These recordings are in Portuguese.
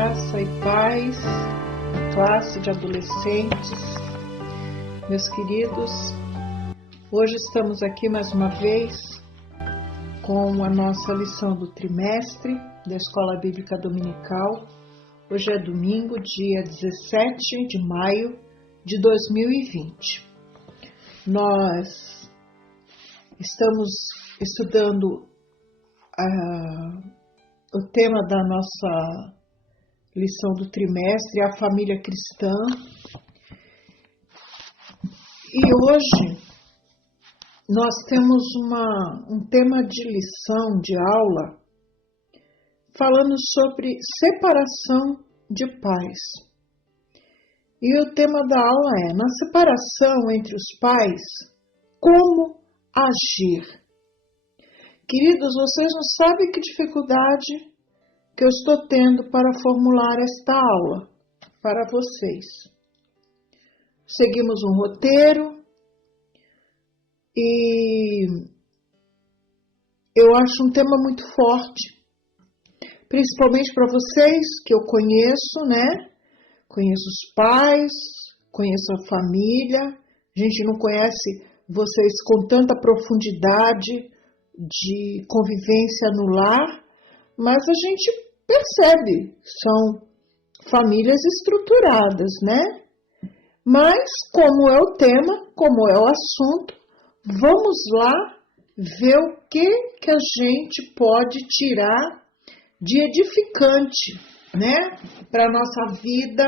Graça e paz, classe de adolescentes, meus queridos. Hoje estamos aqui mais uma vez com a nossa lição do trimestre da Escola Bíblica Dominical. Hoje é domingo, dia 17 de maio de 2020. Nós estamos estudando o tema da nossa lição do trimestre, a família cristã. E hoje nós temos um tema de lição, de aula, falando sobre separação de pais. E o tema da aula é: na separação entre os pais, como agir? Queridos, vocês não sabem que dificuldade que eu estou tendo para formular esta aula para vocês. Seguimos um roteiro e eu acho um tema muito forte, principalmente para vocês que eu conheço, né? Conheço os pais, conheço a família. A gente não conhece vocês com tanta profundidade de convivência no lar, mas a gente percebe, são famílias estruturadas, né? Mas como é o tema, como é o assunto, vamos lá ver o que a gente pode tirar de edificante, né? Para a nossa vida,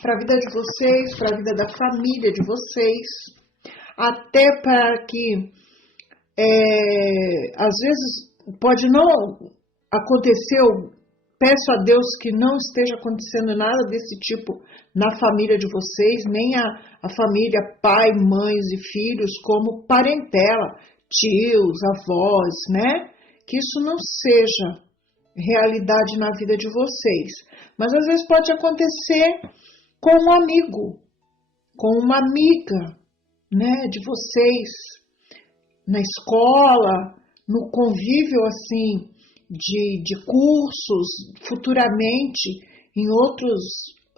para a vida de vocês, para a vida da família de vocês, até para que às vezes pode não acontecer, eu peço a Deus que não esteja acontecendo nada desse tipo na família de vocês, nem a família pai, mães e filhos, como parentela, tios, avós, né? Que isso não seja realidade na vida de vocês. Mas às vezes pode acontecer com um amigo, com uma amiga, né, de vocês, na escola, no convívio assim de cursos, futuramente em outros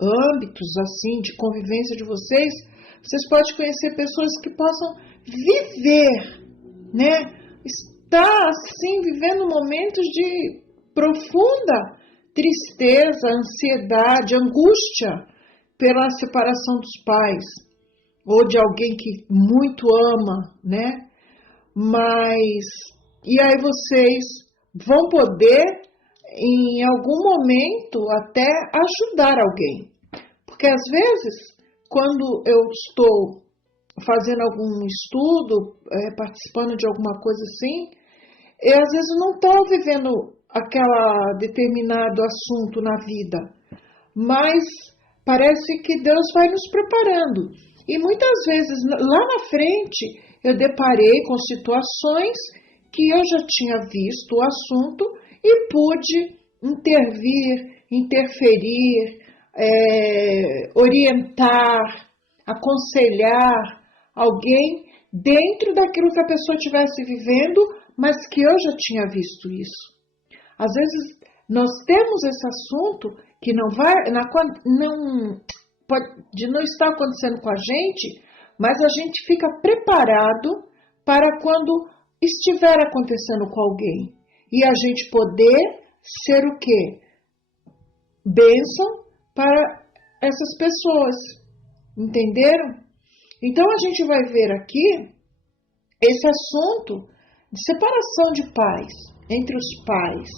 âmbitos assim de convivência de vocês podem conhecer pessoas que possam viver, né? Estar assim vivendo momentos de profunda tristeza, ansiedade, angústia pela separação dos pais ou de alguém que muito ama, né? Mas, e aí vocês vão poder, em algum momento, até ajudar alguém. Porque às vezes, quando eu estou fazendo algum estudo, participando de alguma coisa assim, eu às vezes não estou vivendo aquele determinado assunto na vida, mas parece que Deus vai nos preparando. E muitas vezes, lá na frente, eu deparei com situações que eu já tinha visto o assunto e pude intervir, interferir, orientar, aconselhar alguém dentro daquilo que a pessoa estivesse vivendo, mas que eu já tinha visto isso. Às vezes nós temos esse assunto que pode não estar acontecendo com a gente, mas a gente fica preparado para quando estiver acontecendo com alguém. E a gente poder ser o quê? Bênção para essas pessoas. Entenderam? Então a gente vai ver aqui esse assunto de separação de pais, entre os pais.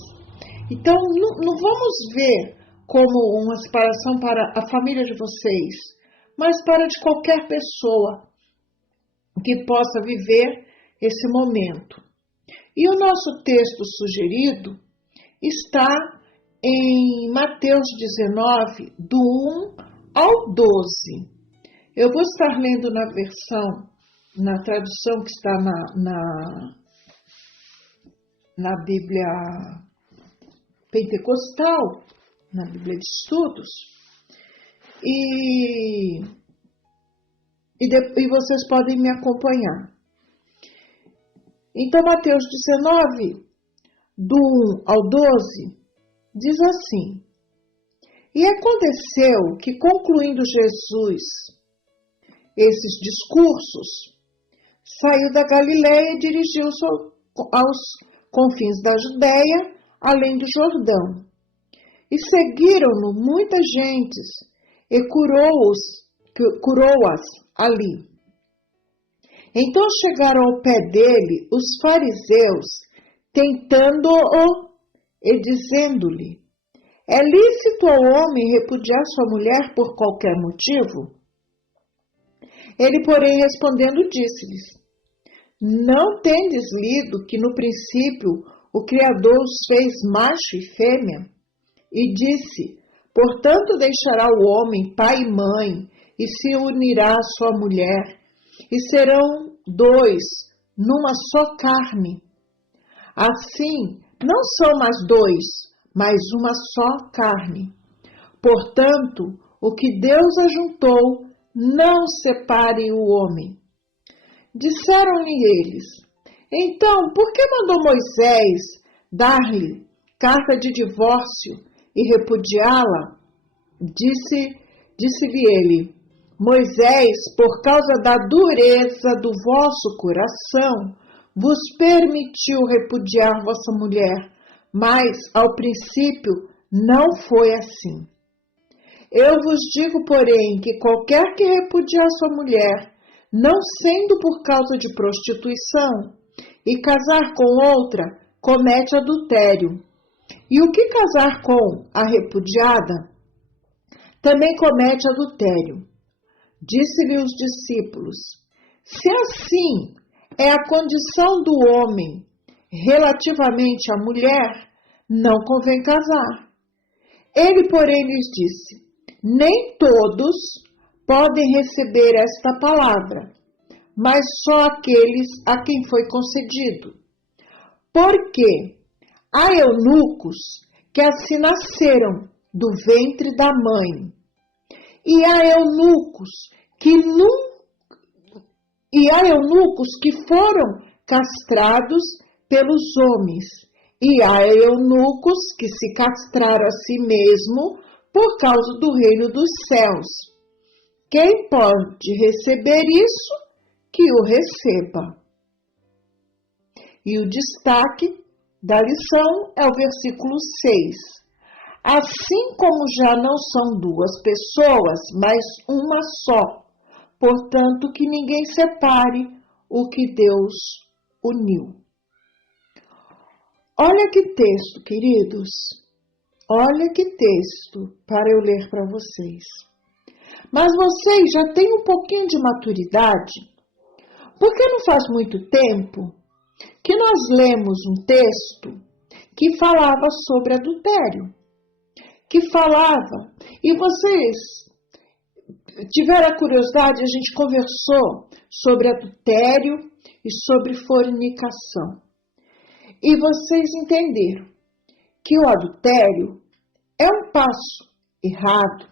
Então não vamos ver como uma separação para a família de vocês, mas para de qualquer pessoa que possa viver esse momento. E o nosso texto sugerido está em Mateus 19, do 1 ao 12. Eu vou estar lendo na tradução que está na Bíblia Pentecostal, na Bíblia de Estudos, e vocês podem me acompanhar. Então, Mateus 19, do 1 ao 12, diz assim: E aconteceu que, concluindo Jesus esses discursos, saiu da Galileia e dirigiu-se aos confins da Judéia, além do Jordão. E seguiram-no muitas gentes, e curou-as ali. Então chegaram ao pé dele os fariseus, tentando-o e dizendo-lhe: é lícito ao homem repudiar sua mulher por qualquer motivo? Ele, porém, respondendo, disse-lhes: não tendes lido que no princípio o Criador os fez macho e fêmea? E disse: portanto deixará o homem pai e mãe, e se unirá à sua mulher, e serão dois numa só carne. Assim, não são mais dois, mas uma só carne. Portanto, o que Deus ajuntou, não separe o homem. Disseram-lhe eles: então, por que mandou Moisés dar-lhe carta de divórcio e repudiá-la? Disse-lhe ele: Moisés, por causa da dureza do vosso coração, vos permitiu repudiar vossa mulher, mas ao princípio não foi assim. Eu vos digo, porém, que qualquer que repudiar sua mulher, não sendo por causa de prostituição, e casar com outra, comete adultério. E o que casar com a repudiada, também comete adultério. Disse-lhe os discípulos: se assim é a condição do homem relativamente à mulher, não convém casar. Ele, porém, lhes disse: nem todos podem receber esta palavra, mas só aqueles a quem foi concedido. Porque há eunucos que assim nasceram do ventre da mãe, e há eunucos que foram castrados pelos homens, e há eunucos que se castraram a si mesmo por causa do reino dos céus. Quem pode receber isso, que o receba. E o destaque da lição é o versículo 6. Assim como já não são duas pessoas, mas uma só, portanto que ninguém separe o que Deus uniu. Olha que texto, queridos. Olha que texto para eu ler para vocês. Mas vocês já têm um pouquinho de maturidade, porque não faz muito tempo que nós lemos um texto que falava sobre adultério. Que falava, e vocês tiveram a curiosidade, a gente conversou sobre adultério e sobre fornicação. E vocês entenderam que o adultério é um passo errado,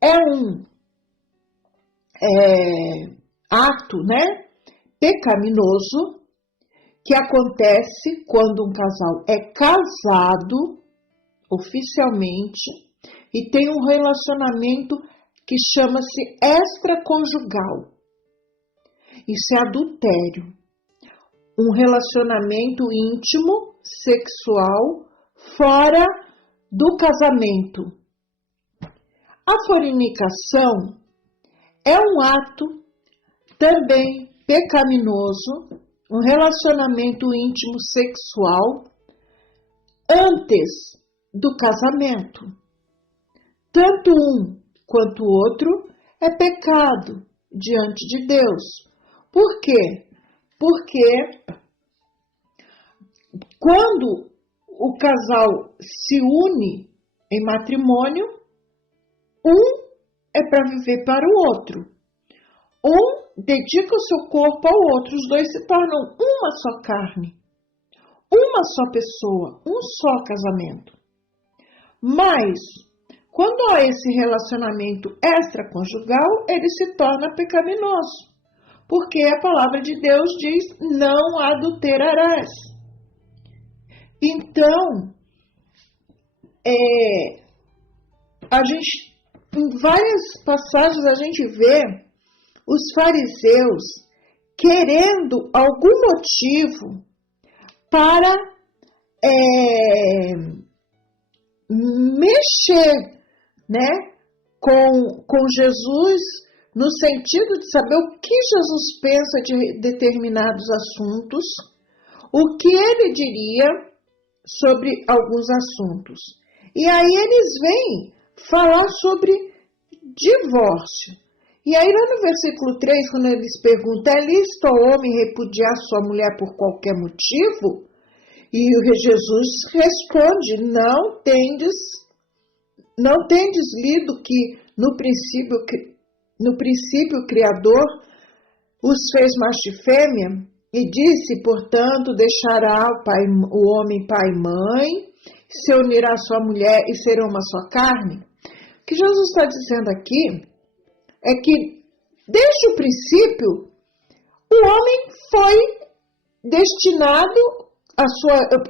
é um ato, pecaminoso, que acontece quando um casal é casado oficialmente e tem um relacionamento que chama-se extraconjugal. Isso é adultério. Um relacionamento íntimo, sexual, fora do casamento. A fornicação é um ato também pecaminoso, um relacionamento íntimo sexual antes do casamento. Tanto um quanto o outro é pecado diante de Deus. Por quê? Porque quando o casal se une em matrimônio, um é para viver para o outro. Um dedica o seu corpo ao outro, os dois se tornam uma só carne, uma só pessoa, um só casamento. Mas, quando há esse relacionamento extraconjugal, ele se torna pecaminoso, porque a palavra de Deus diz: não adulterarás. Então, em várias passagens a gente vê os fariseus querendo algum motivo para mexer, né, com Jesus, no sentido de saber o que Jesus pensa de determinados assuntos, o que ele diria sobre alguns assuntos. E aí eles vêm falar sobre divórcio. E aí lá no versículo 3, quando eles perguntam, é lícito ao homem repudiar sua mulher por qualquer motivo? E Jesus responde, não tendes lido que no princípio o Criador os fez macho e fêmea? E disse, portanto, deixará o homem pai e mãe, se unirá à sua mulher e serão uma só carne? O que Jesus está dizendo aqui é que, desde o princípio, o homem foi destinado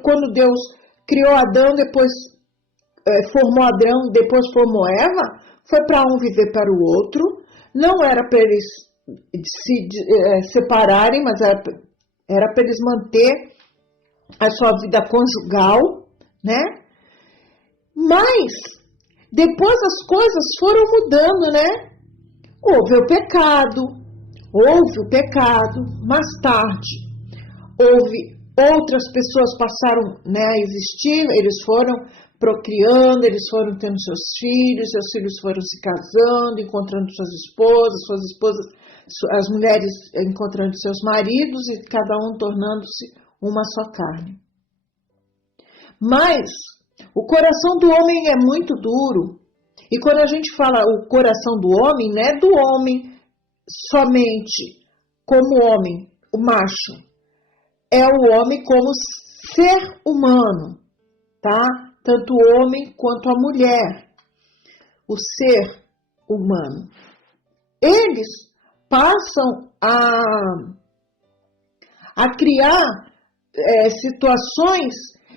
quando Deus criou Adão, depois formou Adão, depois formou Eva, foi para um viver para o outro, não era para eles se separarem, mas era para eles manter a sua vida conjugal, né? Mas, depois as coisas foram mudando, né? Houve o pecado, mais tarde outras pessoas passaram, né, a existir, eles foram procriando, eles foram tendo seus filhos foram se casando, encontrando suas esposas, as mulheres encontrando seus maridos e cada um tornando-se uma só carne. Mas o coração do homem é muito duro. E quando a gente fala o coração do homem, não é do homem somente como homem, o macho. É o homem como ser humano, tá? Tanto o homem quanto a mulher, o ser humano. Eles passam a criar situações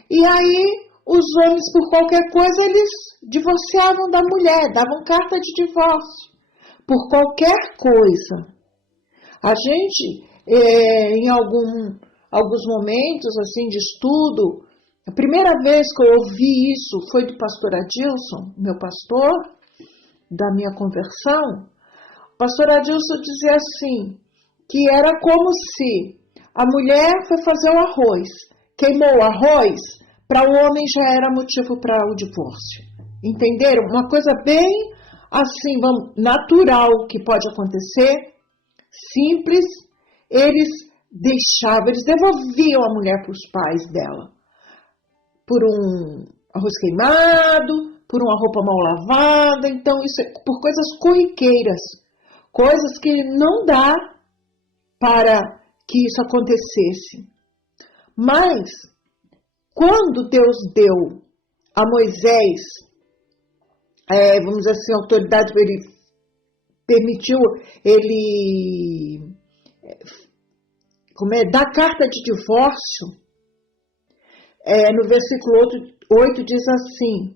e aí os homens, por qualquer coisa, eles divorciavam da mulher, davam carta de divórcio, por qualquer coisa. A gente, em alguns momentos assim de estudo, a primeira vez que eu ouvi isso foi do pastor Adilson, meu pastor, da minha conversão. O pastor Adilson dizia assim, que era como se a mulher foi fazer o arroz, queimou o arroz, para o homem já era motivo para o divórcio. Entenderam? Uma coisa bem assim, natural que pode acontecer, simples. Eles devolviam a mulher para os pais dela. Por um arroz queimado, por uma roupa mal lavada. Então, isso é por coisas corriqueiras. Coisas que não dá para que isso acontecesse. Mas, quando Deus deu a Moisés, vamos dizer assim, a autoridade, ele permitiu dar carta de divórcio, no versículo 8 diz assim,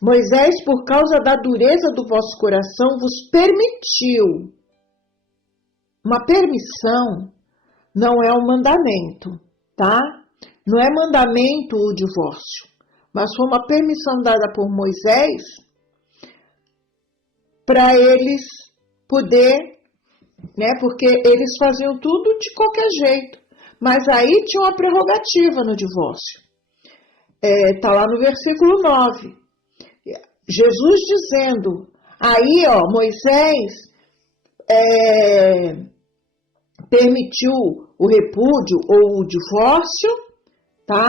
Moisés, por causa da dureza do vosso coração, vos permitiu. Uma permissão não é um mandamento, tá? Não é mandamento o divórcio, mas foi uma permissão dada por Moisés para eles poder, né? Porque eles faziam tudo de qualquer jeito, mas aí tinha uma prerrogativa no divórcio. Tá lá no versículo 9. Jesus dizendo, aí Moisés permitiu o repúdio ou o divórcio, tá?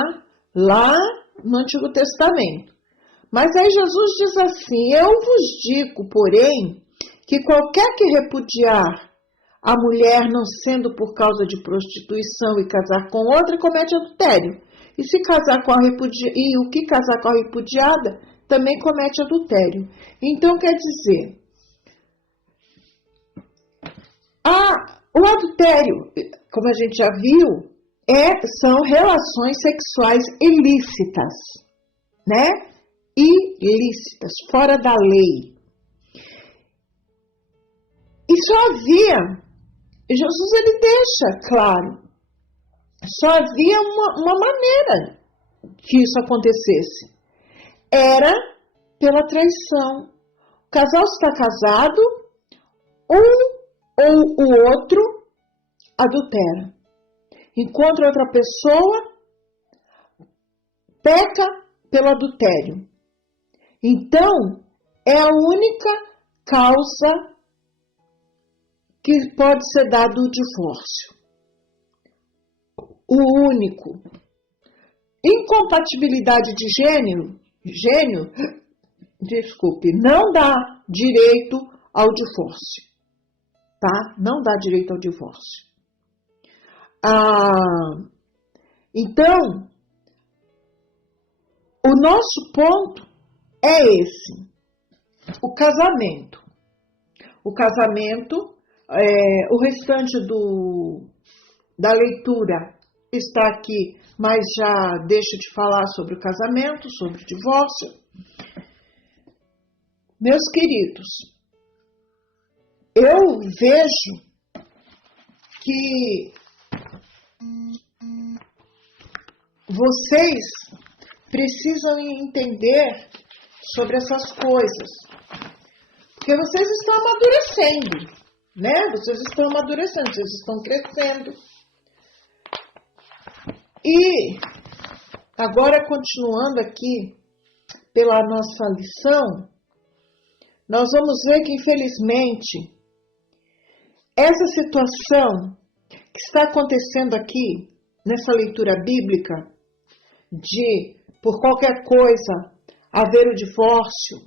Lá no Antigo Testamento. Mas aí Jesus diz assim, eu vos digo, porém, que qualquer que repudiar a mulher não sendo por causa de prostituição e casar com outra, comete adultério. E se casar com o que casar com a repudiada, também comete adultério. Então, quer dizer, o adultério, como a gente já viu, são relações sexuais ilícitas, né? ilícitas, fora da lei. E só havia, Jesus ele deixa claro, só havia uma maneira que isso acontecesse. Era pela traição. O casal está casado, um ou o outro adultera. Encontra outra pessoa, peca pelo adultério. Então, é a única causa que pode ser dado o divórcio. O único. Incompatibilidade de gênio, desculpe, não dá direito ao divórcio, tá? Não dá direito ao divórcio. Então, o nosso ponto é esse, o casamento. O casamento, o restante da leitura está aqui, mas já deixo de falar sobre o casamento, sobre o divórcio. Meus queridos, eu vejo que vocês precisam entender sobre essas coisas, porque vocês estão amadurecendo, né? Vocês estão amadurecendo, vocês estão crescendo. E agora, continuando aqui pela nossa lição, nós vamos ver que, infelizmente, essa situação que está acontecendo aqui, nessa leitura bíblica, de, por qualquer coisa, haver o divórcio,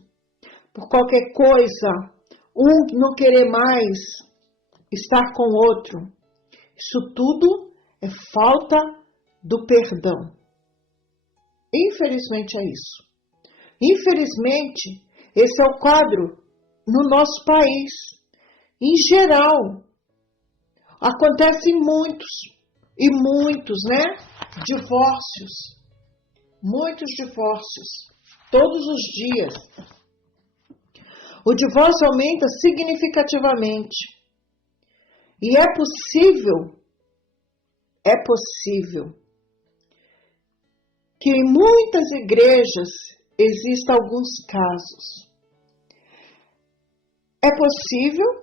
por qualquer coisa, um não querer mais estar com o outro, isso tudo é falta do perdão. Infelizmente é isso. Infelizmente, esse é o quadro no nosso país. Em geral, acontecem muitos, né? Divórcios. Muitos divórcios. Todos os dias. O divórcio aumenta significativamente. E é possível que em muitas igrejas existam alguns casos. É possível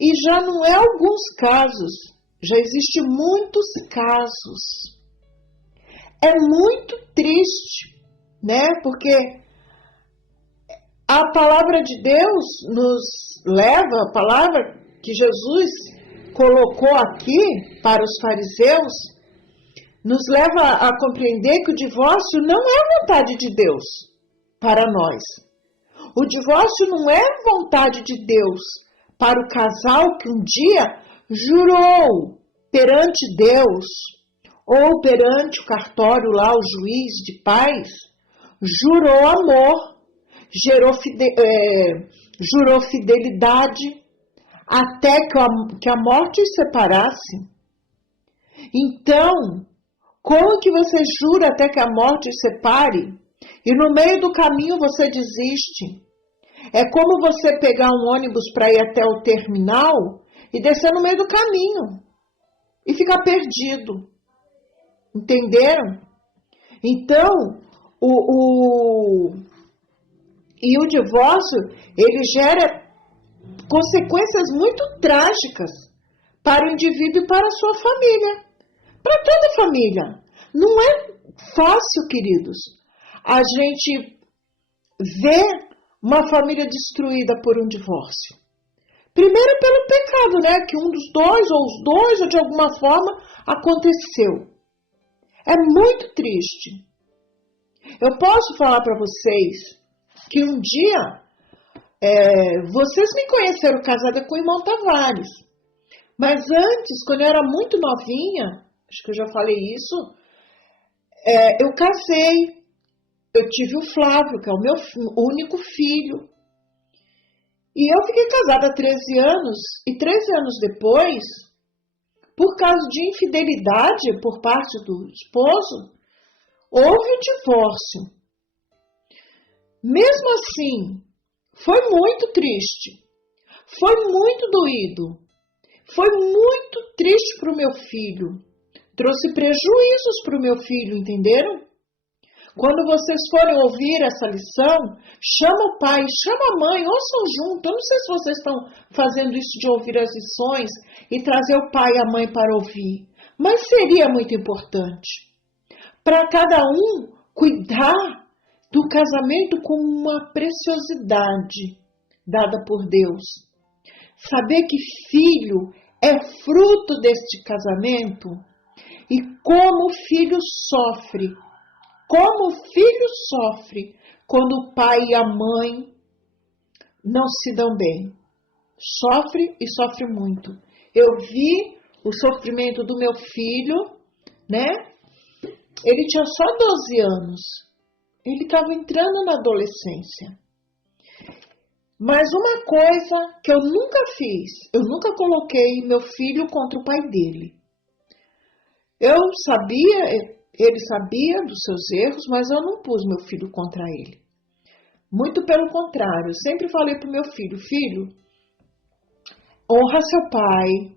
e já não é alguns casos, já existem muitos casos. É muito triste, né? Porque a palavra de Deus nos leva, a palavra que Jesus colocou aqui para os fariseus, nos leva a compreender que o divórcio não é vontade de Deus para nós. O divórcio não é vontade de Deus para o casal que um dia jurou perante Deus ou perante o cartório lá, o juiz de paz, jurou amor, jurou fidelidade até que a morte os separasse. Então, como que você jura até que a morte os separe e no meio do caminho você desiste? É como você pegar um ônibus para ir até o terminal e descer no meio do caminho e ficar perdido. Entenderam? Então, o divórcio, ele gera consequências muito trágicas para o indivíduo e para a sua família. Para toda a família. Não é fácil, queridos, a gente ver uma família destruída por um divórcio. Primeiro pelo pecado, né? Que um dos dois, ou os dois, ou de alguma forma, aconteceu. É muito triste. Eu posso falar para vocês que um dia, vocês me conheceram casada com o irmão Tavares. Mas antes, quando eu era muito novinha, acho que eu já falei isso, eu casei. Eu tive o Flávio, que é o meu único filho. E eu fiquei casada há 13 anos. E 13 anos depois, por causa de infidelidade por parte do esposo, houve o divórcio. Mesmo assim, foi muito triste, foi muito doído, foi muito triste para o meu filho. Trouxe prejuízos para o meu filho, entenderam? Quando vocês forem ouvir essa lição, chama o pai, chama a mãe, ouçam junto. Eu não sei se vocês estão fazendo isso de ouvir as lições e trazer o pai e a mãe para ouvir, mas seria muito importante para cada um cuidar do casamento como uma preciosidade dada por Deus. Saber que filho é fruto deste casamento e como o filho sofre. Como o filho sofre quando o pai e a mãe não se dão bem. Sofre e sofre muito. Eu vi o sofrimento do meu filho, né? Ele tinha só 12 anos. Ele estava entrando na adolescência. Mas uma coisa que eu nunca fiz, eu nunca coloquei meu filho contra o pai dele. Eu sabia, ele sabia dos seus erros, mas eu não pus meu filho contra ele. Muito pelo contrário, eu sempre falei para o meu filho, filho, honra seu pai,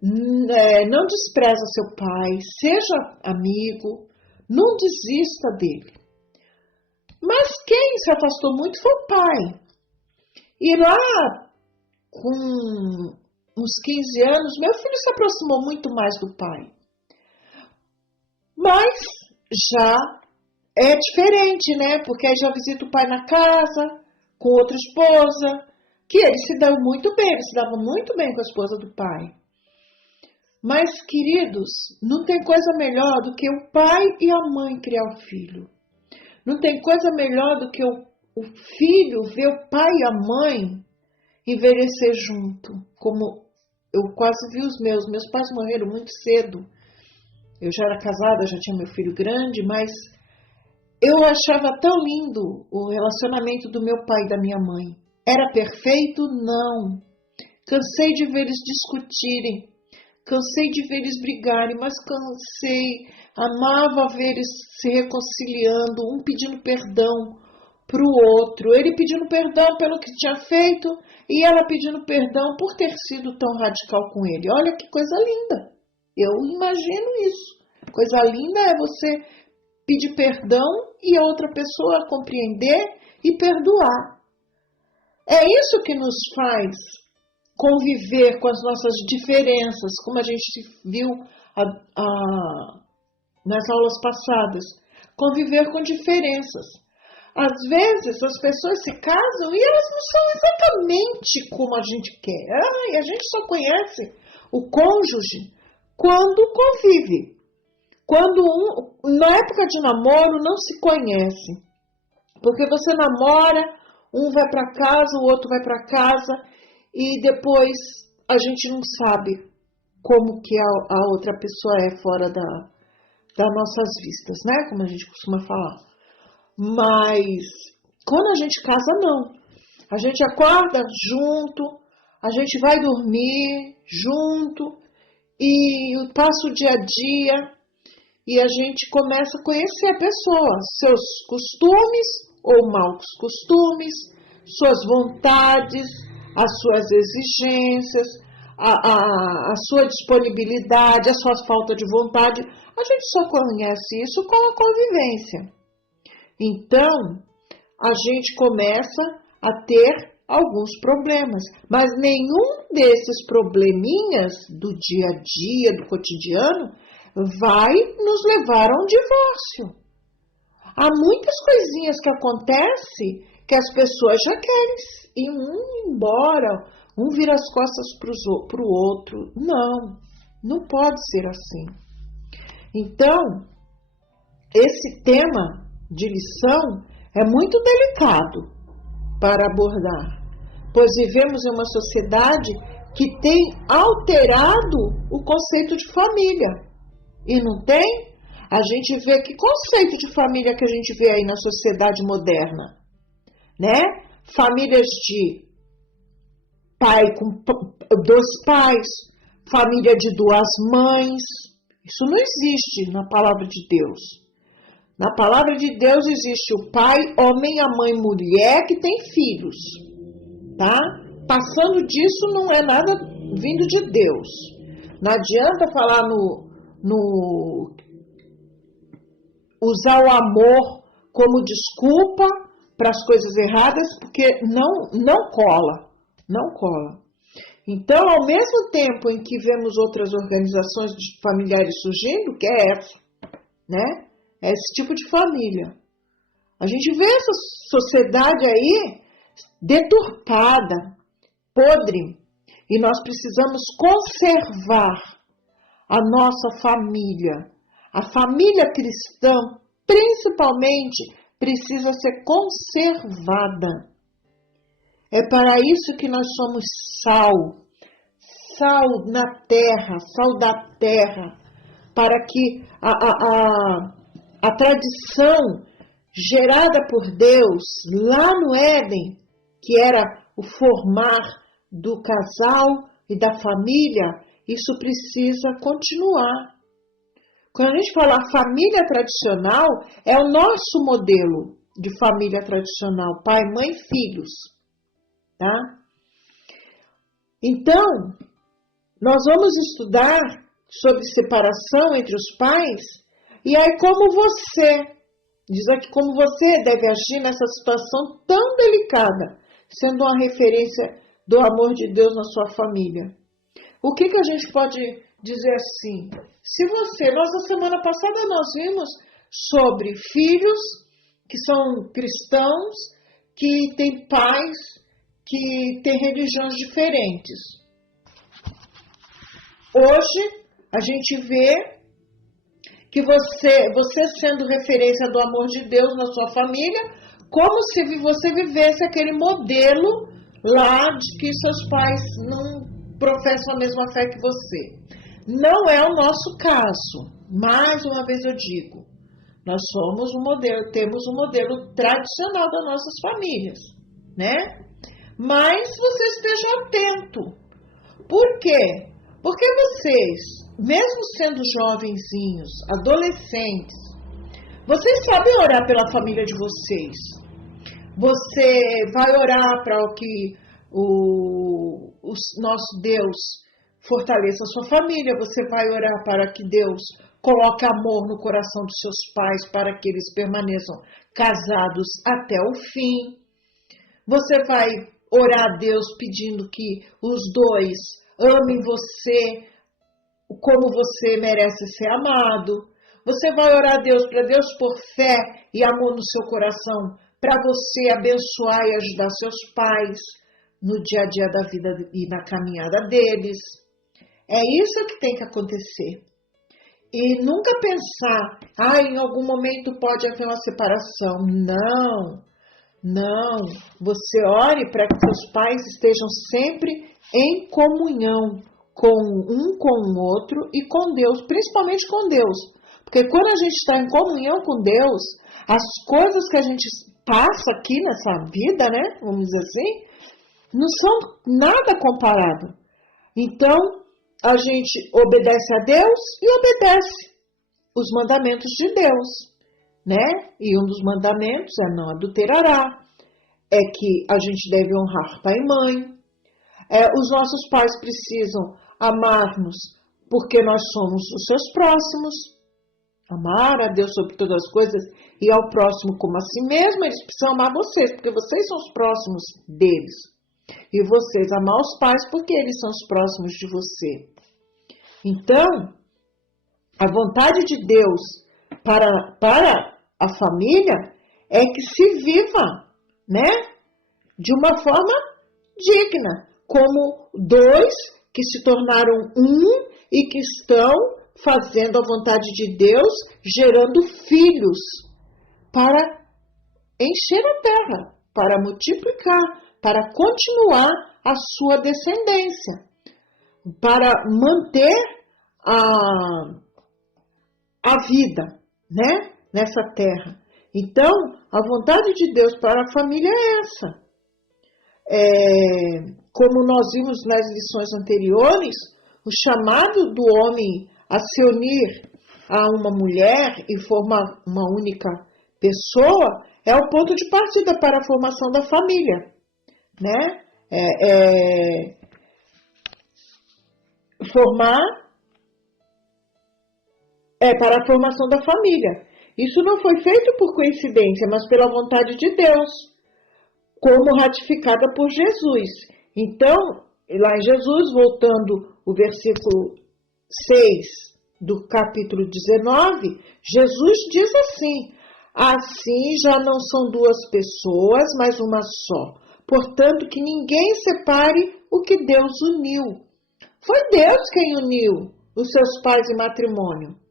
não despreza seu pai, seja amigo, não desista dele. Mas quem se afastou muito foi o pai. E lá, com uns 15 anos, meu filho se aproximou muito mais do pai. Mas já é diferente, né? Porque aí já visita o pai na casa, com outra esposa, que ele se deu muito bem, ele se dava muito bem com a esposa do pai. Mas, queridos, não tem coisa melhor do que o pai e a mãe criar o filho. Não tem coisa melhor do que o filho ver o pai e a mãe envelhecer junto. Como eu quase vi os meus pais morreram muito cedo. Eu já era casada, já tinha meu filho grande, mas eu achava tão lindo o relacionamento do meu pai e da minha mãe. Era perfeito? Não. Cansei de ver eles discutirem, cansei de ver eles brigarem, mas cansei. Amava ver eles se reconciliando, um pedindo perdão para o outro. Ele pedindo perdão pelo que tinha feito e ela pedindo perdão por ter sido tão radical com ele. Olha que coisa linda. Eu imagino isso. Coisa linda é você pedir perdão e a outra pessoa compreender e perdoar. É isso que nos faz conviver com as nossas diferenças, como a gente viu nas aulas passadas. Conviver com diferenças. Às vezes as pessoas se casam e elas não são exatamente como a gente quer. E a gente só conhece o cônjuge quando convive. Quando na época de namoro não se conhece. Porque você namora, um vai para casa, o outro vai para casa e depois a gente não sabe como que a outra pessoa é fora das nossas vistas, né? Como a gente costuma falar. Mas quando a gente casa, não. A gente acorda junto, a gente vai dormir junto e passa o dia a dia e a gente começa a conhecer a pessoa, seus costumes ou maus costumes, suas vontades, as suas exigências, a sua disponibilidade, a sua falta de vontade. A gente só conhece isso com a convivência. Então, a gente começa a ter alguns problemas, mas nenhum desses probleminhas do dia a dia, do cotidiano, vai nos levar a um divórcio. Há muitas coisinhas que acontecem que as pessoas já querem ir embora, um vira as costas para o outro. Não, não pode ser assim. Então, esse tema de lição é muito delicado para abordar, pois vivemos em uma sociedade que tem alterado o conceito de família. E não tem? A gente vê que conceito de família que a gente vê aí na sociedade moderna, né? Famílias de pai com 2 pais, família de 2 mães. Isso não existe na palavra de Deus. Na palavra de Deus existe o pai, homem, a mãe, mulher que tem filhos, tá? Passando disso não é nada vindo de Deus. Não adianta falar usar o amor como desculpa para as coisas erradas, porque não cola, não cola. Então, ao mesmo tempo em que vemos outras organizações de familiares surgindo, que é essa, né? É esse tipo de família. A gente vê essa sociedade aí deturpada, podre, e nós precisamos conservar a nossa família. A família cristã, principalmente, precisa ser conservada. É para isso que nós somos sal na terra, sal da terra, para que a tradição gerada por Deus lá no Éden, que era o formar do casal e da família, isso precisa continuar. Quando a gente fala família tradicional, é o nosso modelo de família tradicional, pai, mãe, filhos, tá? Então, nós vamos estudar sobre separação entre os pais, e aí diz aqui como você deve agir nessa situação tão delicada, sendo uma referência do amor de Deus na sua família. O que a gente pode dizer assim? Na semana passada nós vimos sobre filhos que são cristãos, que têm pais, que têm religiões diferentes. Hoje a gente vê que você sendo referência do amor de Deus na sua família, como se você vivesse aquele modelo lá de que seus pais não professam a mesma fé que você. Não é o nosso caso. Mais uma vez eu digo, nós temos um modelo tradicional das nossas famílias, né? Mas você esteja atento. Por quê? Porque vocês, mesmo sendo jovenzinhos, adolescentes, vocês sabem orar pela família de vocês. Você vai orar para que o nosso Deus fortaleça a sua família. Você vai orar para que Deus coloque amor no coração dos seus pais, para que eles permaneçam casados até o fim. Você vai orar a Deus pedindo que os dois amem você como você merece ser amado. Você vai orar a Deus para Deus pôr fé e amor no seu coração, para você abençoar e ajudar seus pais no dia a dia da vida e na caminhada deles. É isso que tem que acontecer. E nunca pensar, em algum momento pode haver uma separação. Não. Você ore para que seus pais estejam sempre em comunhão com o outro e com Deus, principalmente com Deus. Porque quando a gente está em comunhão com Deus, as coisas que a gente passa aqui nessa vida, né, vamos dizer assim, não são nada comparado. Então, a gente obedece a Deus e obedece os mandamentos de Deus, né? E um dos mandamentos é não adulterará, é que a gente deve honrar pai e mãe. Os nossos pais precisam amar-nos porque nós somos os seus próximos. Amar a Deus sobre todas as coisas e ao próximo como a si mesmo. Eles precisam amar vocês, porque vocês são os próximos deles. E vocês amar os pais, porque eles são os próximos de você. Então, a vontade de Deus para a família é que se viva, né? De uma forma digna, como dois que se tornaram um e que estão fazendo a vontade de Deus, gerando filhos para encher a terra, para multiplicar, para continuar a sua descendência, para manter a vida, né, nessa terra. Então, a vontade de Deus para a família é essa. Como nós vimos nas lições anteriores, o chamado do homem a se unir a uma mulher e formar uma única pessoa, é o ponto de partida para a formação da família, né? Para a formação da família. Isso não foi feito por coincidência, mas pela vontade de Deus, como ratificada por Jesus. Então, lá em Jesus, voltando o versículo 6 do capítulo 19, Jesus diz assim: assim já não são duas pessoas, mas uma só. Portanto, que ninguém separe o que Deus uniu. Foi Deus quem uniu os seus pais em matrimônio.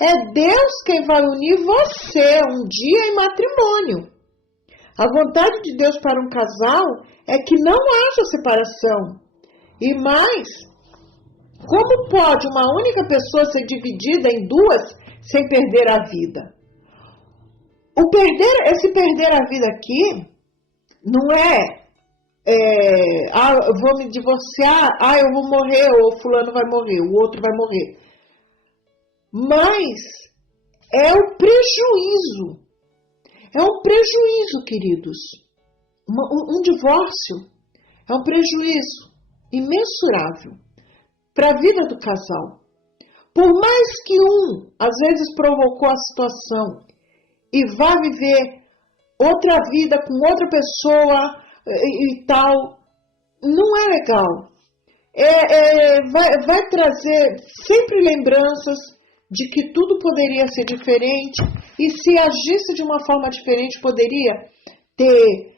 É Deus quem vai unir você um dia em matrimônio. A vontade de Deus para um casal é que não haja separação. E mais, como pode uma única pessoa ser dividida em duas sem perder a vida? Esse perder a vida aqui não eu vou me divorciar, eu vou morrer, ou fulano vai morrer, o outro vai morrer. Mas é o prejuízo. É um prejuízo, queridos. Um divórcio é um prejuízo imensurável para a vida do casal. Por mais que um, às vezes, provocou a situação e vá viver outra vida com outra pessoa e tal, não é legal. Vai trazer sempre lembranças de que tudo poderia ser diferente, e se agisse de uma forma diferente, poderia ter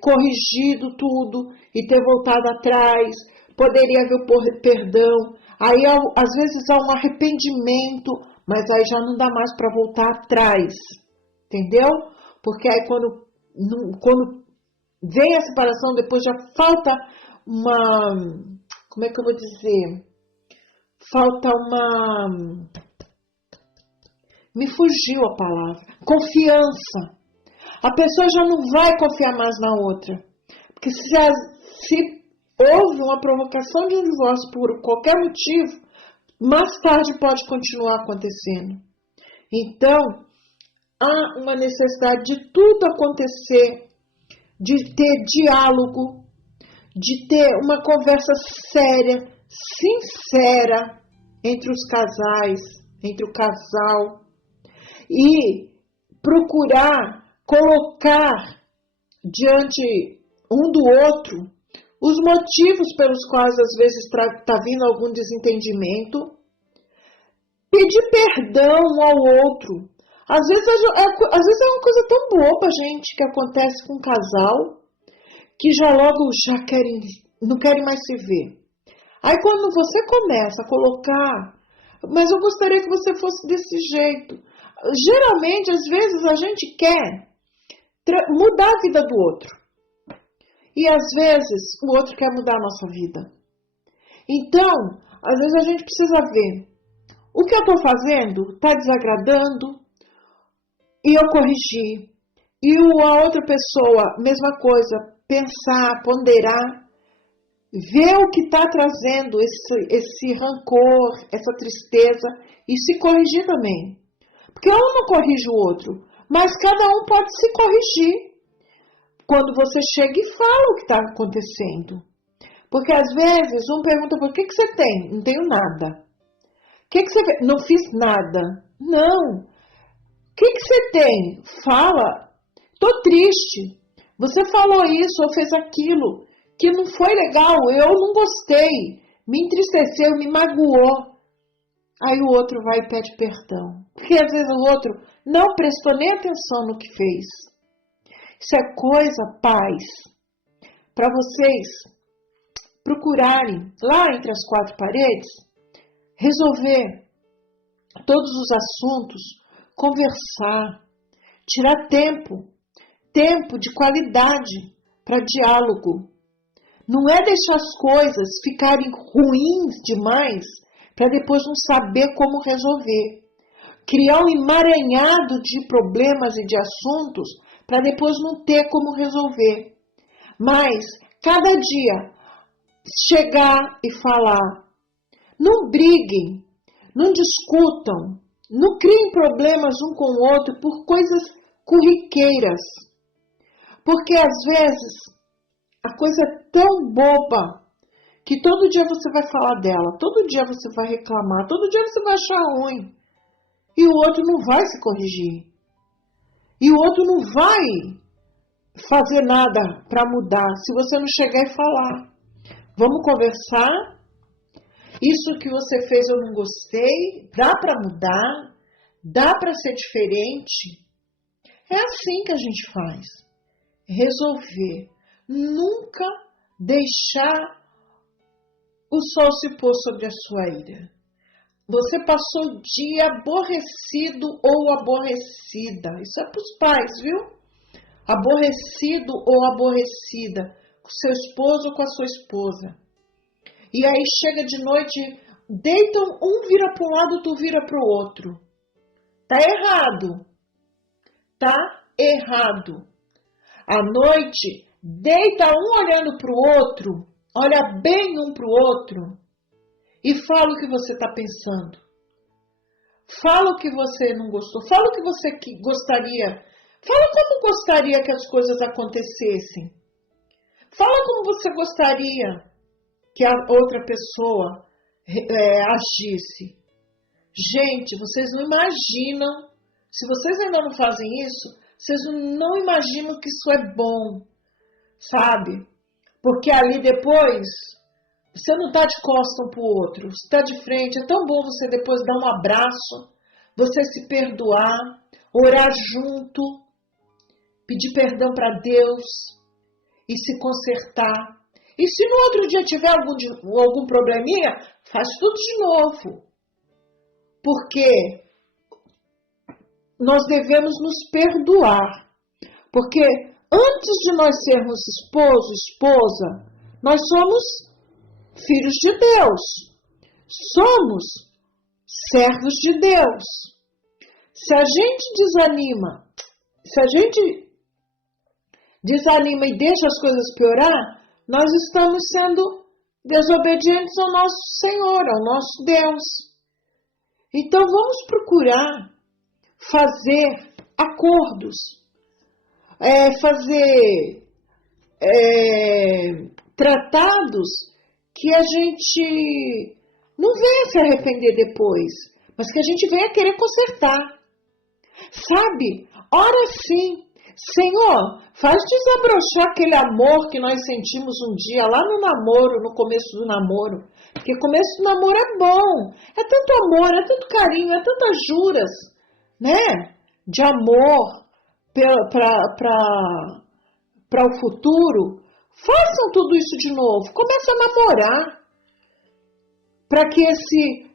corrigido tudo e ter voltado atrás, poderia haver perdão. Aí, às vezes, há um arrependimento, mas aí já não dá mais para voltar atrás, entendeu? Porque aí quando vem a separação, depois já falta como é que eu vou dizer? Me fugiu a palavra. Confiança. A pessoa já não vai confiar mais na outra. Porque se houve uma provocação de um divórcio por qualquer motivo, mais tarde pode continuar acontecendo. Então, há uma necessidade de tudo acontecer, de ter diálogo, de ter uma conversa séria, sincera entre os casais, entre o casal, e procurar colocar diante um do outro os motivos pelos quais às vezes está vindo algum desentendimento, pedir perdão um ao outro. Às vezes é uma coisa tão boba, gente, que acontece com um casal, que não querem mais se ver. Aí quando você começa a colocar, mas eu gostaria que você fosse desse jeito. Geralmente, às vezes, a gente quer mudar a vida do outro. E às vezes, o outro quer mudar a nossa vida. Então, às vezes a gente precisa ver. O que eu estou fazendo está desagradando, e eu corrigir. E a outra pessoa, mesma coisa, pensar, ponderar, ver o que está trazendo esse rancor, essa tristeza, e se corrigir também. Porque um não corrige o outro, mas cada um pode se corrigir quando você chega e fala o que está acontecendo. Porque às vezes um pergunta, por que você tem? Não tenho nada. O que você fez? Não fiz nada. Não. O que você tem? Fala. Estou triste. Você falou isso ou fez aquilo que não foi legal, eu não gostei, me entristeceu, me magoou. Aí o outro vai e pede perdão. Porque às vezes o outro não prestou nem atenção no que fez. Isso é coisa, pais, para vocês procurarem lá entre as quatro paredes, resolver todos os assuntos, conversar, tirar tempo de qualidade para diálogo. Não é deixar as coisas ficarem ruins demais para depois não saber como resolver. Criar um emaranhado de problemas e de assuntos para depois não ter como resolver. Mas, cada dia, chegar e falar. Não briguem. não discutam, não criem problemas um com o outro por coisas corriqueiras. Porque às vezes a coisa é tão boba que todo dia você vai falar dela, todo dia você vai reclamar, todo dia você vai achar ruim. E o outro não vai se corrigir. E o outro não vai fazer nada para mudar se você não chegar e falar. Vamos conversar? Isso que você fez eu não gostei, dá para mudar, dá para ser diferente. É assim que a gente faz. Resolver. Nunca deixar o sol se pôr sobre a sua ira. Você passou o dia aborrecido ou aborrecida. Isso é para os pais, viu? Aborrecido ou aborrecida com seu esposo ou com a sua esposa. E aí chega de noite, deitam, um vira para um lado, tu vira para o outro. Tá errado. Tá errado. À noite, deita um olhando para o outro, olha bem um para o outro e fala o que você está pensando. Fala o que você não gostou, fala o que você gostaria, fala como gostaria que as coisas acontecessem. Fala como você gostaria que a outra pessoa agisse. Gente, vocês não imaginam, se vocês ainda não fazem isso, vocês não imaginam que isso é bom, sabe? Porque ali depois, você não está de costas um para o outro, você está de frente. É tão bom você depois dar um abraço, você se perdoar, orar junto, pedir perdão para Deus e se consertar. E se no outro dia tiver algum probleminha, faz tudo de novo. Porque nós devemos nos perdoar. Porque antes de nós sermos esposo, esposa, nós somos filhos de Deus. Somos servos de Deus. Se a gente desanima e deixa as coisas piorar, nós estamos sendo desobedientes ao nosso Senhor, ao nosso Deus. Então vamos procurar fazer acordos, fazer tratados que a gente não venha se arrepender depois, mas que a gente venha querer consertar. Sabe? Ora sim, Senhor, faz desabrochar aquele amor que nós sentimos um dia lá no namoro, no começo do namoro. Porque o começo do namoro é bom, é tanto amor, é tanto carinho, é tantas juras, né? De amor para o futuro. Façam tudo isso de novo, comece a namorar, para que esse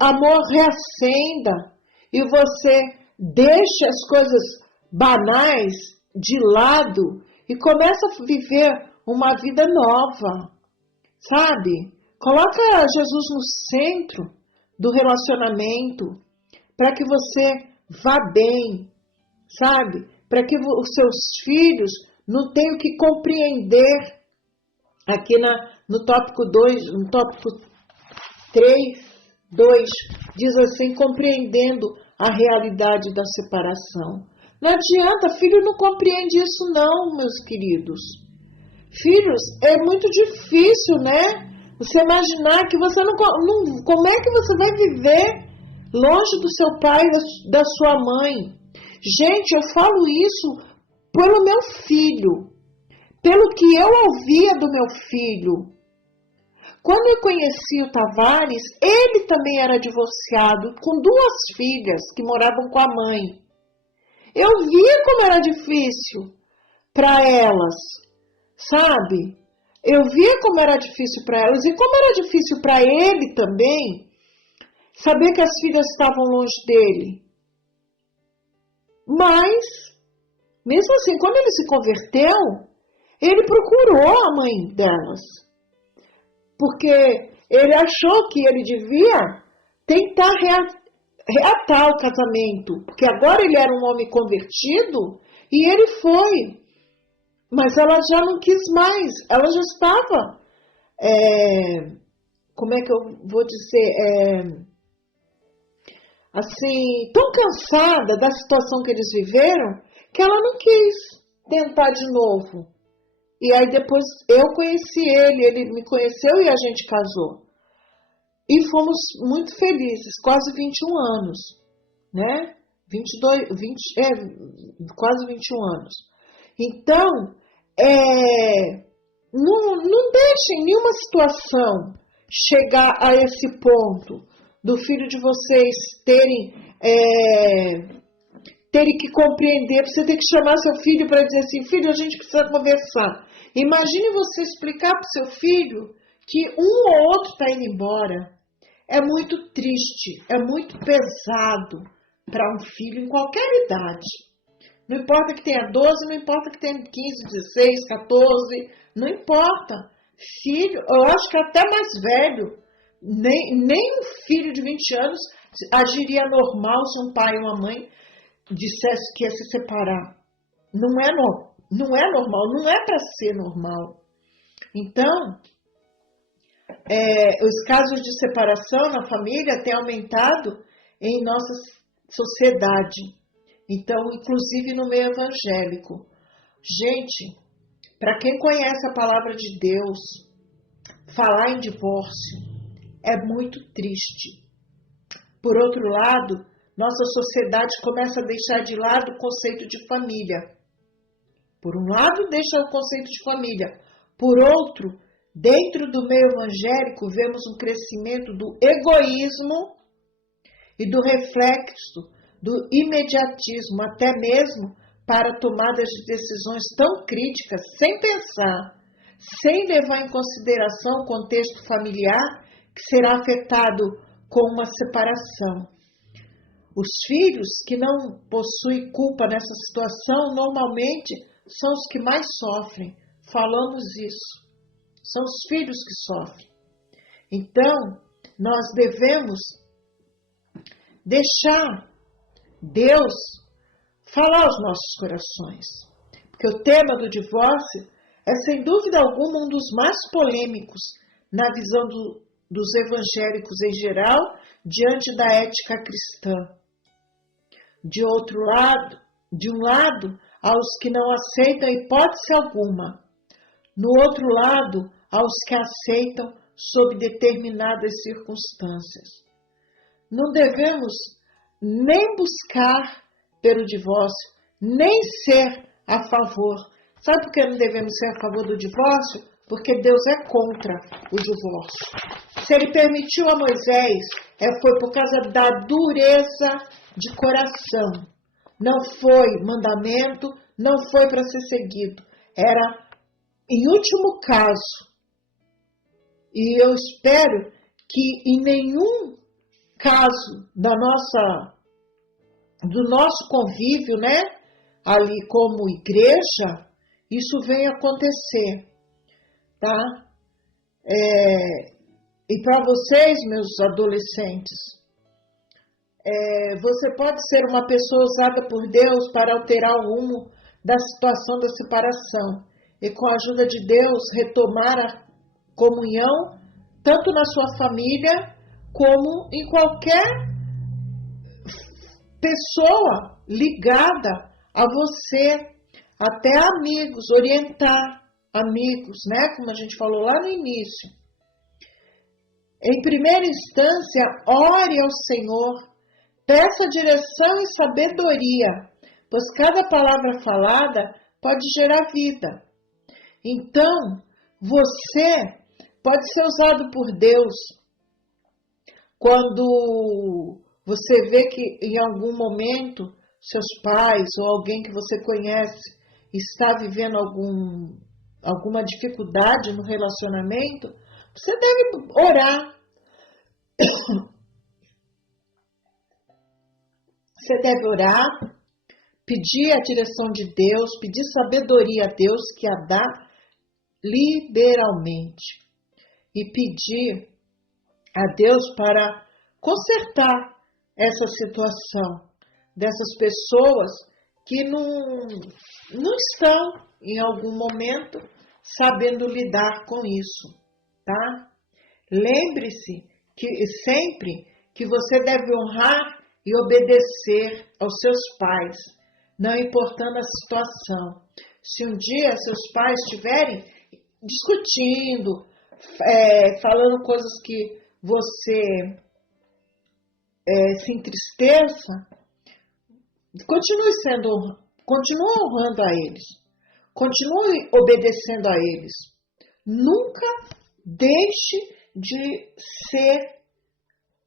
amor reacenda e você deixe as coisas banais de lado e comece a viver uma vida nova, sabe? Coloca Jesus no centro do relacionamento para que você vá bem, sabe? Para que os seus filhos não tenham que compreender. Aqui no tópico 2, no tópico 3, 2, diz assim, compreendendo a realidade da separação. Não adianta, filho não compreende isso não, meus queridos. Filhos, é muito difícil, né? Você imaginar que você não... Como é que você vai viver longe do seu pai, da sua mãe? Gente, eu falo isso pelo meu filho, pelo que eu ouvia do meu filho. Quando eu conheci o Tavares, ele também era divorciado, com 2 filhas que moravam com a mãe. Eu via como era difícil para elas, sabe? Eu via como era difícil para elas e como era difícil para ele também saber que as filhas estavam longe dele. Mas, mesmo assim, quando ele se converteu, ele procurou a mãe delas. Porque ele achou que ele devia tentar reatar o casamento. Porque agora ele era um homem convertido e ele foi. Mas ela já não quis mais. Ela já estava, como é que eu vou dizer? assim, tão cansada da situação que eles viveram, que ela não quis tentar de novo. E aí depois eu conheci ele me conheceu e a gente casou. E fomos muito felizes, quase 21 anos, né? 22, 20, quase 21 anos. Então, não deixem nenhuma situação chegar a esse ponto do filho de vocês terem que compreender, você tem que chamar seu filho para dizer assim, filho, a gente precisa conversar. Imagine você explicar para o seu filho que um ou outro está indo embora. É muito triste, é muito pesado para um filho em qualquer idade. Não importa que tenha 12, não importa que tenha 15, 16, 14, não importa. Filho, eu acho que até mais velho, nem um filho de 20 anos agiria normal se um pai e uma mãe dissesse que ia se separar. Não é normal, não é para ser normal. Então, os casos de separação na família têm aumentado em nossa sociedade. Então, inclusive no meio evangélico. Gente, para quem conhece a palavra de Deus, falar em divórcio é muito triste. Por outro lado, nossa sociedade começa a deixar de lado o conceito de família. Por um lado, deixa o conceito de família. Por outro, dentro do meio evangélico, vemos um crescimento do egoísmo e do reflexo do imediatismo, até mesmo para tomadas de decisões tão críticas, sem pensar, sem levar em consideração o contexto familiar que será afetado com uma separação. Os filhos que não possuem culpa nessa situação, normalmente, são os que mais sofrem. Falamos isso. São os filhos que sofrem. Então, nós devemos deixar Deus falar aos nossos corações. Porque o tema do divórcio é, sem dúvida alguma, um dos mais polêmicos na visão dos evangélicos em geral, diante da ética cristã. De um lado, aos que não aceitam hipótese alguma. No outro lado, aos que aceitam sob determinadas circunstâncias. Não devemos nem buscar pelo divórcio, nem ser a favor. Sabe por que não devemos ser a favor do divórcio? Porque Deus é contra o divórcio. Se ele permitiu a Moisés, foi por causa da dureza de coração. Não foi mandamento, não foi para ser seguido. Era em último caso. E eu espero que em nenhum caso do nosso convívio, né, ali como igreja, isso venha acontecer, tá? E para vocês, meus adolescentes, você pode ser uma pessoa usada por Deus para alterar o rumo da situação da separação e, com a ajuda de Deus, retomar a comunhão tanto na sua família como em qualquer pessoa ligada a você, até amigos, orientar amigos, né? Como a gente falou lá no início. Em primeira instância, ore ao Senhor, peça direção e sabedoria, pois cada palavra falada pode gerar vida. Então, você pode ser usado por Deus quando você vê que em algum momento seus pais ou alguém que você conhece está vivendo alguma dificuldade no relacionamento, você deve orar. Você deve orar, pedir a direção de Deus, pedir sabedoria a Deus, que a dá liberalmente. E pedir a Deus para consertar essa situação dessas pessoas que não estão, em algum momento, sabendo lidar com isso, tá? Lembre-se que sempre que você deve honrar e obedecer aos seus pais, não importando a situação. Se um dia seus pais estiverem discutindo, falando coisas que você se entristeça, continue honrando a eles, continue obedecendo a eles. Nunca deixe de ser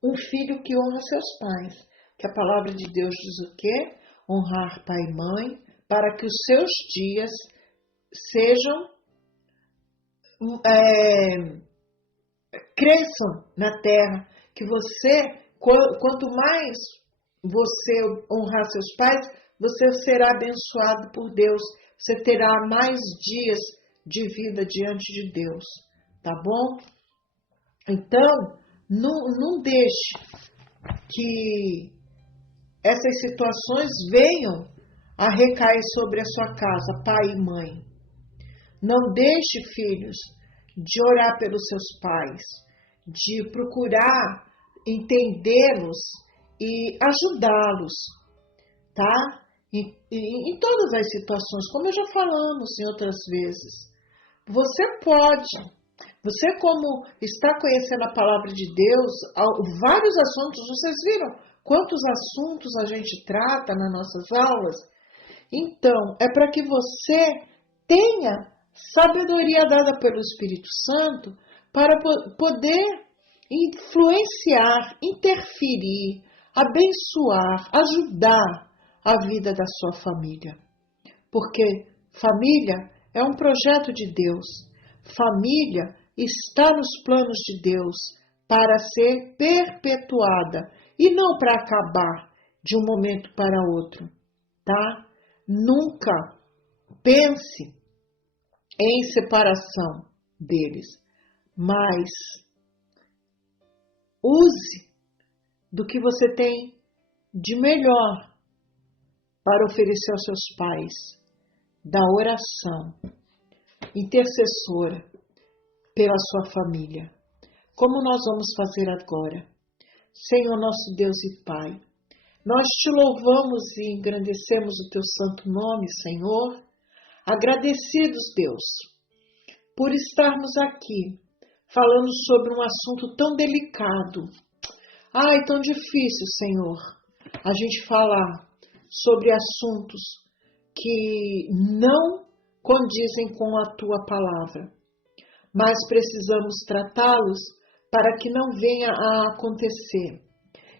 um filho que honra seus pais. Que a palavra de Deus diz o quê? Honrar pai e mãe, para que os seus dias sejam, cresçam na terra, que você, quanto mais você honrar seus pais, você será abençoado por Deus, você terá mais dias de vida diante de Deus, tá bom? Então, não deixe que essas situações venham a recair sobre a sua casa, pai e mãe. Não deixe, filhos, de orar pelos seus pais, de procurar entendê-los e ajudá-los, tá? Em todas as situações, como já falamos em outras vezes. Você pode, você como está conhecendo a palavra de Deus, vários assuntos, vocês viram quantos assuntos a gente trata nas nossas aulas? Então, é para que você tenha sabedoria dada pelo Espírito Santo para poder influenciar, interferir, abençoar, ajudar a vida da sua família. Porque família é um projeto de Deus. Família está nos planos de Deus para ser perpetuada e não para acabar de um momento para outro, tá? Nunca pense em separação deles, mas use do que você tem de melhor para oferecer aos seus pais, da oração intercessora pela sua família, como nós vamos fazer agora. Senhor nosso Deus e Pai, nós te louvamos e engrandecemos o teu santo nome, Senhor, agradecidos, Deus, por estarmos aqui falando sobre um assunto tão delicado. Ai, tão difícil, Senhor, a gente falar sobre assuntos que não condizem com a tua palavra, mas precisamos tratá-los para que não venha a acontecer.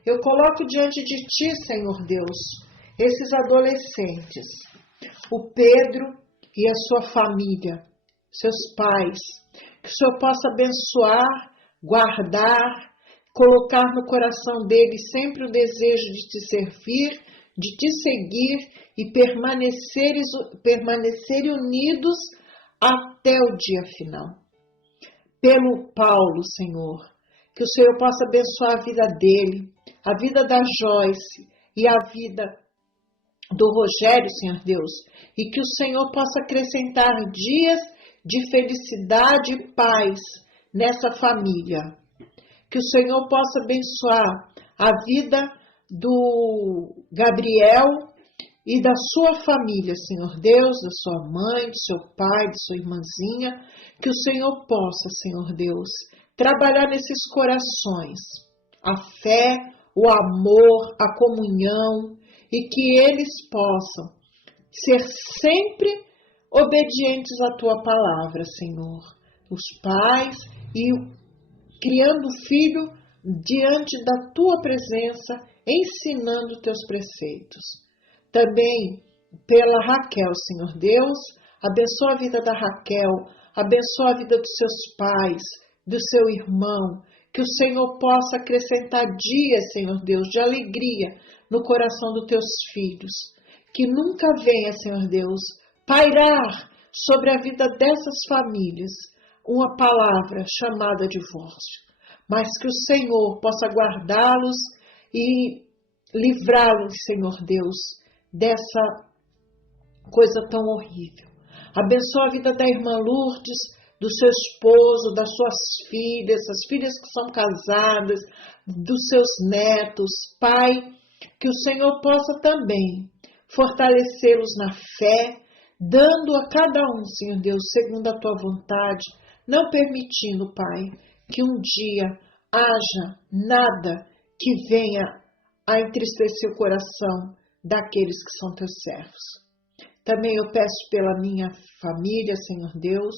Eu coloco diante de ti, Senhor Deus, esses adolescentes, o Pedro e a sua família, seus pais, que o Senhor possa abençoar, guardar, colocar no coração deles sempre o desejo de te servir, de te seguir e permanecerem unidos até o dia final. Pelo Paulo, Senhor, que o Senhor possa abençoar a vida dele, a vida da Joyce e a vida do Rogério, Senhor Deus, e que o Senhor possa acrescentar dias de felicidade e paz nessa família. Que o Senhor possa abençoar a vida do Gabriel e da sua família, Senhor Deus, da sua mãe, do seu pai, de sua irmãzinha. Que o Senhor possa, Senhor Deus, trabalhar nesses corações a fé, o amor, a comunhão, e que eles possam ser sempre obedientes à tua palavra, Senhor. Os pais e criando o filho diante da tua presença, ensinando teus preceitos. Também pela Raquel, Senhor Deus, abençoa a vida da Raquel, abençoa a vida dos seus pais, do seu irmão, que o Senhor possa acrescentar dias, Senhor Deus, de alegria no coração dos teus filhos. Que nunca venha, Senhor Deus, pairar sobre a vida dessas famílias uma palavra chamada divórcio, mas que o Senhor possa guardá-los e livrá-los, Senhor Deus, dessa coisa tão horrível. Abençoa a vida da irmã Lourdes, do seu esposo, das suas filhas, as filhas que são casadas, dos seus netos. Pai, Que o Senhor possa também fortalecê-los na fé, dando a cada um, Senhor Deus, segundo a tua vontade, não permitindo, Pai, que um dia haja nada que venha a entristecer o coração daqueles que são teus servos. Também eu peço pela minha família, Senhor Deus.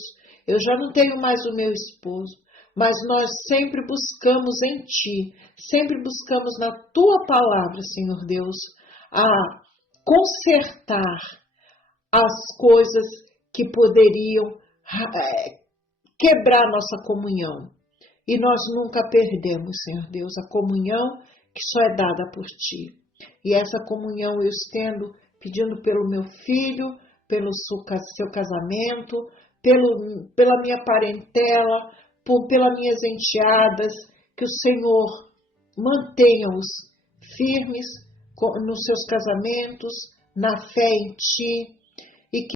Eu já não tenho mais o meu esposo, mas nós sempre buscamos em Ti, sempre buscamos na Tua palavra, Senhor Deus, a consertar as coisas que poderiam quebrar nossa comunhão. E nós nunca perdemos, Senhor Deus, a comunhão que só é dada por Ti. E essa comunhão eu estendo pedindo pelo meu filho, pelo seu casamento, pela minha parentela, pelas minhas enteadas, que o Senhor mantenha-os firmes nos seus casamentos, na fé em Ti,